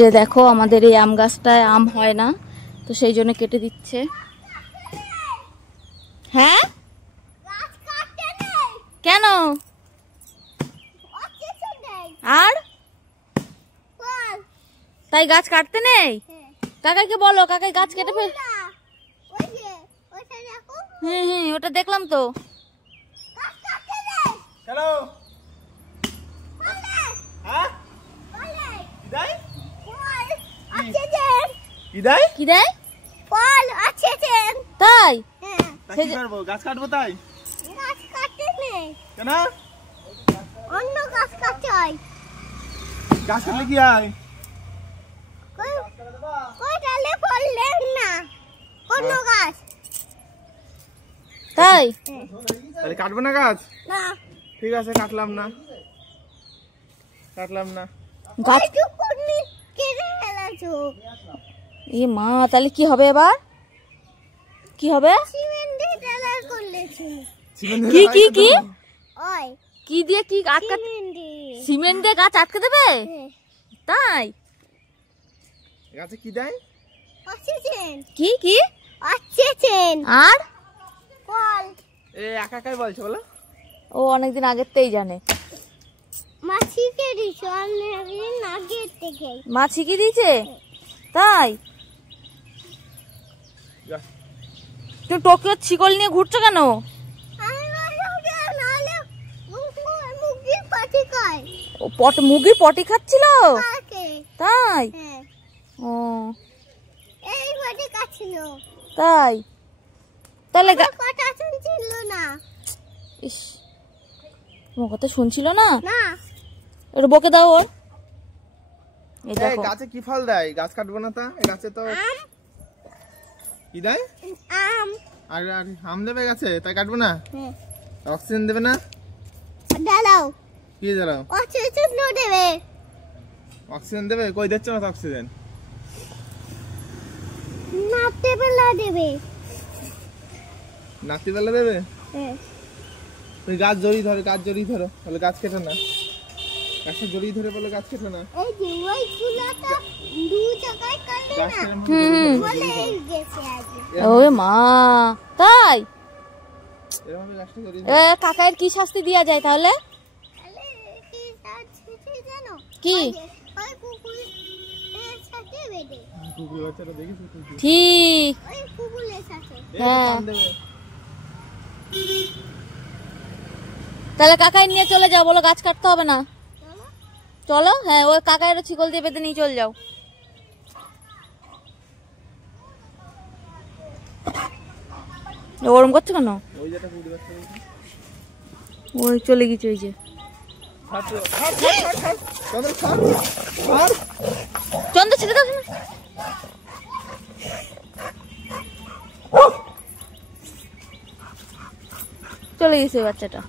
যে দেখো আমাদের এই আম গাছটায় আম হয় না, তো সেই জন্য কেটে দিচ্ছে। হ্যাঁ কেন? আর তাই গাছ কাটতে নেই? কাকাকে বলো, কাকাই গাছ কেটে ফেল। হ্যাঁ হ্যাঁ ওটা দেখলাম তো। কি দেয়? তাই গাছ কাটবো তাই? কেন? অন্য গাছ কাটাই। গাছ কাটলে কি হয়? কোটালে পড়লে না অন্য গাছ। তাই তাহলে কাটবো না গাছ? না ঠিক আছে, কাটলাম না। গাছ কেটে ফেলেছো। এ মা, তাহলে কি হবে এবার? কি হবে? সিমেন্ট দিয়ে ঢালাই করলেছি। কি কি কি ওই কি দিয়ে কি আটকা? সিমেন্ট দিয়ে গাছ আটকে দেবে? তাই গাছে কি দেয়? অক্সিজেন। কি কি অক্সিজেন আর ফল। এ একা একাই বলছো বলো? ও অনেকদিন আগের থেকেই জানে। মাছিকে দিছো অনেকদিন আগের থেকে। মাছি কি দিয়েছে? তাই তুমি টোকিও শিকল নিয়ে ঘুরছো কেন? মুরগির পটি খাচ্ছিল? তাই ও তাই তাহলে ইস, তোমার কথা শুনছিল না? একটু বকে দাও ওর। এই দেখো গাছে কি ফল দেয়? গাছ কাটবো না তা? গাছে তো কি দেয়? আম। আর আম দেবে গাছে, তাই কাটবো না? অক্সিজেন দেবে না? দাঁড়াও, কি দাঁড়াও? অক্সিজেন দেবে। অক্সিজেন দেবে? কই দিচ্ছ না তো অক্সিজেন? নাতিবেলা দেবে। নাতিবেলা দেবে? তুই গাছ জড়িয়ে ধরো, তাহলে গাছ কেটে না। গাছটা জড়িয়ে ধরে বলে গাছ কেটে না। এই যে ওই ফুলটা দু জায়গায় কাটলে না বলে গেছে আজ। ওরে মা, তাই এরকম গাছটা জড়িয়ে এ কাকায়ের কি শাস্তি দেয়া যায় তাহলে? তাহলে কি শাস্তি জানো? কি? ওই কুকুরের সাথে বেঁধে। কুকুরের বাচ্চাটা দেখেছো? ঠিক ওই কুকুরের সাথে। হ্যাঁ, তাহলে কাকাই নিয়ে চলে যাও, বলো গাছ কাটতে হবে না। চলো, হ্যাঁ ওই কাকাইয়ের শিকল দিয়ে বেঁধে নিয়ে চলে যাও। ওরম করছো কেন? ওই চলে গেছে ওই যে চন্দ্র, ছেড়ে দাও। চলে গেছে বাচ্চাটা।